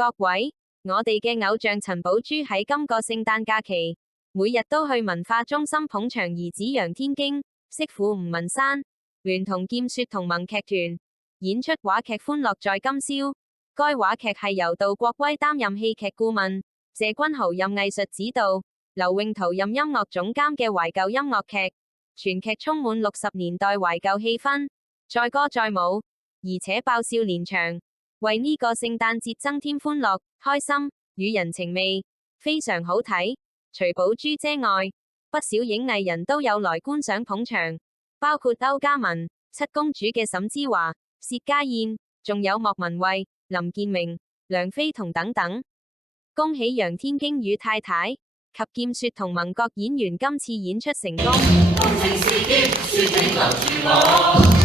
各位，我哋嘅偶像陳寶珠喺今個聖誕假期，每日都去文化中心捧場兒子楊天經、媳婦吳文珊，聯同劍雪同盟劇團演出話劇《歡樂在今宵》。該話劇係由杜國威擔任戲劇顧問，謝君豪任藝術指導，劉永圖任音樂總監嘅懷舊音樂劇。全劇充滿60年代懷舊氣氛，載歌載舞，而且爆笑連場，為呢個聖誕節增添歡樂、開心與人情味，非常好睇。除寶珠姐外，不少影藝人都有來觀賞捧場，包括歐嘉文、七公主嘅沈之華、薛家燕，仲有莫文蔚、林建明、梁飛彤等等。恭喜楊天經與太太及劍雪同盟各演員今次演出成功。動情是劫，說景留住我。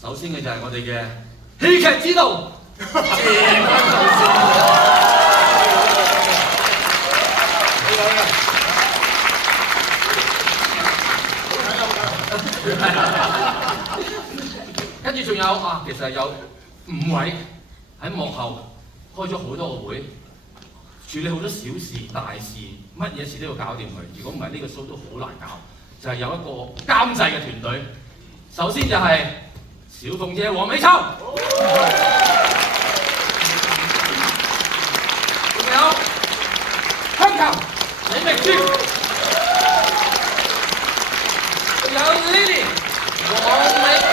首先嘅就係我哋嘅戲劇指導謝君豪跟住仲有其實有5位喺幕後開咗好多個會，處理好多小事大事，乜嘢事都要搞掂佢。如果唔係呢個 show 都好難搞。就係有一個監製嘅團隊，首先就係小鳳姐黃美秋，仲有香琴李明珠，仲有 Lily 黃美娟，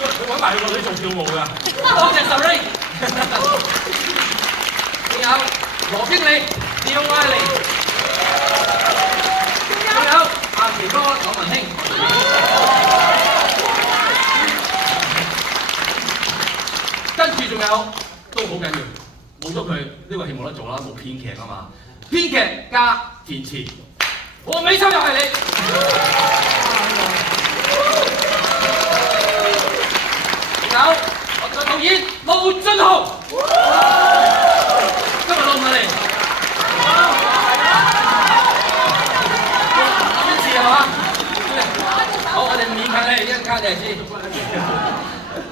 佢揾埋佢個女做跳舞㗎，多謝 Siri， 仲有羅經理廖愛玲。奇哥羅文興，跟住仲有都好緊要，冇咗佢呢個戲冇得做啦，冇編劇啊嘛，編劇加填詞，黃美秋又係你，仲有我哋嘅導演盧俊豪，今日攞唔攞嚟？好，我哋勉強你一陣間你係知。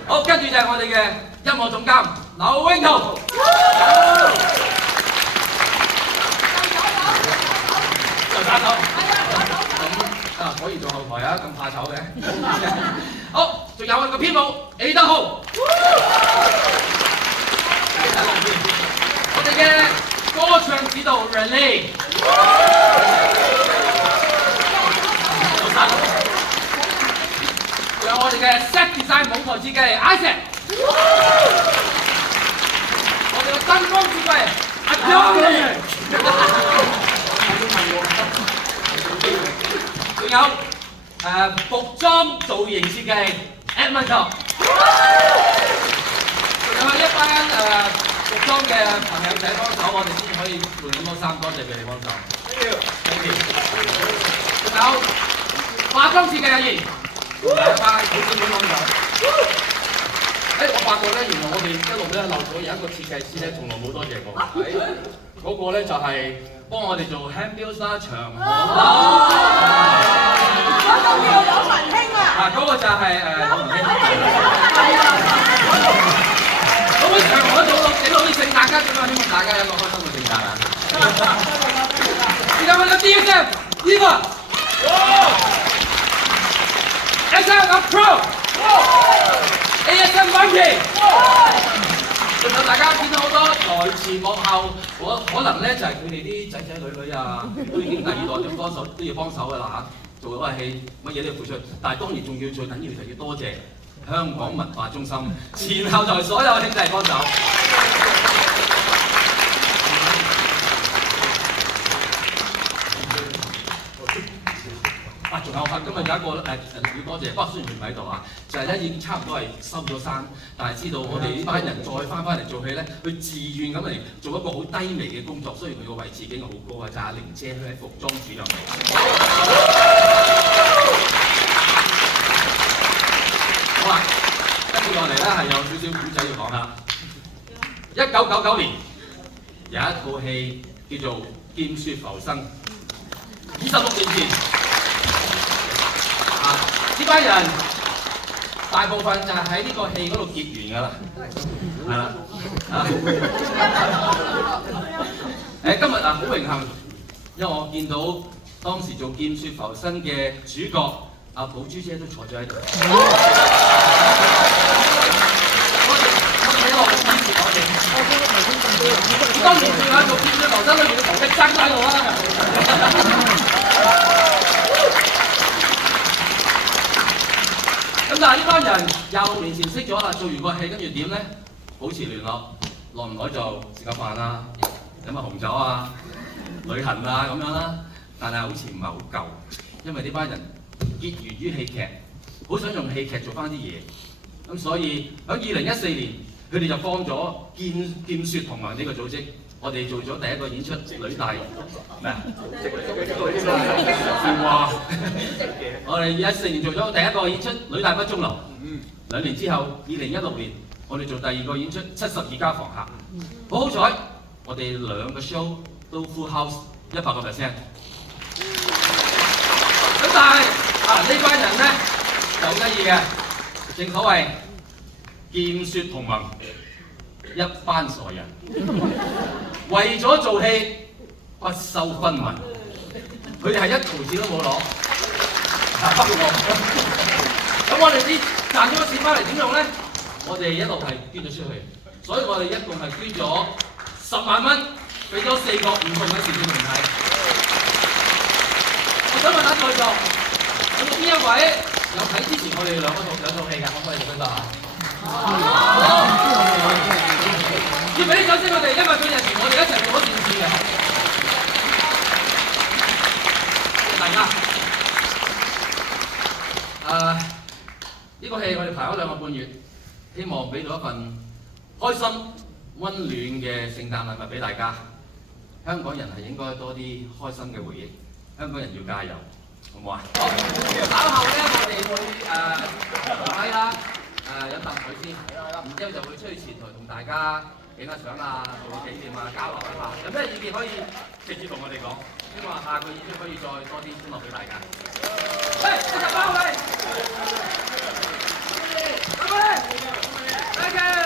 好，跟跟住就係我哋嘅音樂總監劉永圖。又打手。咁啊，果然做後台啊，咁怕醜嘅。好，仲有我哋個編舞李德浩。我哋嘅歌唱指導 Renee。仲有我哋嘅 set design 舞台設計 Isaac。我哋嘅燈光設計阿 John。仲有服裝造型設計 Edmond。仲有一班服裝嘅朋友仔幫手，我哋先可以換咁多衫，多謝佢哋幫手。仲有化妝設計阿賢，同埋一班好師妹幫手。我發覺咧，原來我哋一路咧漏咗有一個設計師咧，從來冇多謝過。嗰個咧就係幫我哋做 handbills 啦、長項啦。嗰個叫柳文興啊！嗰個就係柳文興。咁樣長項做到幾好啲聖誕卡，咁啊希望大家有一個開心嘅聖誕啊！而家我哋 DSM 呢個，SM Pro。ASM Monkey， 仲有大家見到好多台前幕後，可能咧就係佢哋啲仔仔女女啊，都已經第二代咁幫手，都要幫手㗎啦嚇，做嗰個戲乜嘢都要付出，但係當然仲要最緊要就要多謝香港文化中心前後台所有兄弟幫手。仲有今日有一個要多謝，不過雖然佢唔喺度啊，就係咧已經差唔多係收咗山，但係知道我哋呢班人再翻嚟做戲咧，佢自願咁嚟做一個好低微嘅工作，雖然佢個位置已經好高啊，就係阿玲姐，佢係服裝主任嚟。好啦，跟住落嚟咧係有少少古仔要講啦。1999年有一套戲叫做《劍雪浮生》，26年前。呢班人大部分就係喺呢個戲嗰度結緣㗎啦，係啦，今日好榮幸，因為我見到當時做《劍雪浮生》嘅主角阿寶珠姐都坐咗喺度，我哋一路支持我哋。當年仲有做《劍雪浮生》裏面嘅唐碧珍喺度啦。咁但係呢班人26年前識咗啦，做完個戲跟住點咧？保持聯絡，耐唔耐就食個飯啊，飲下紅酒啊，旅行啊咁樣啦。但係好似唔係好夠，因為呢班人結緣於戲劇，好想用戲劇做翻啲嘢。咁所以喺2014年，佢哋就幫咗劍雪同盟呢個組織，我哋做咗第一個演出女大咩啊？哇！我哋14年做咗第一個演出女大不中留，2年之後2016年我哋做第二個演出72家房客，好彩我哋2個 show 都 full house 100%。咁但係呢班人咧就好得意嘅，正所謂劍雪同盟。一班傻人，為咗做戲不收分文，佢哋係1毫子都冇攞。咁我哋啲賺咗錢翻嚟點用咧？我哋一路係捐咗出去，所以我哋一共係捐咗10萬蚊，俾咗4個唔同嘅慈善團體。我想問下在座，有冇邊一位有睇之前我哋兩套戲嘅？可唔可以舉手下？要俾啲掌聲佢哋，因為佢哋同我哋一齊做咗電視嘅。大家，呢個戲我哋排咗2個半月，希望俾到一份開心、溫暖嘅聖誕禮物俾大家。香港人係應該多啲開心嘅回憶，香港人要加油，好唔好啊？好，稍後咧我哋會坐低啦。飲啖水先，然之後就會出去前台同大家影下相啊，做個紀念啊，交流一下。有咩意見可以直接同我哋講，希望下個演出可以再多啲歡樂俾大家。喂，一齊包佢！嘅。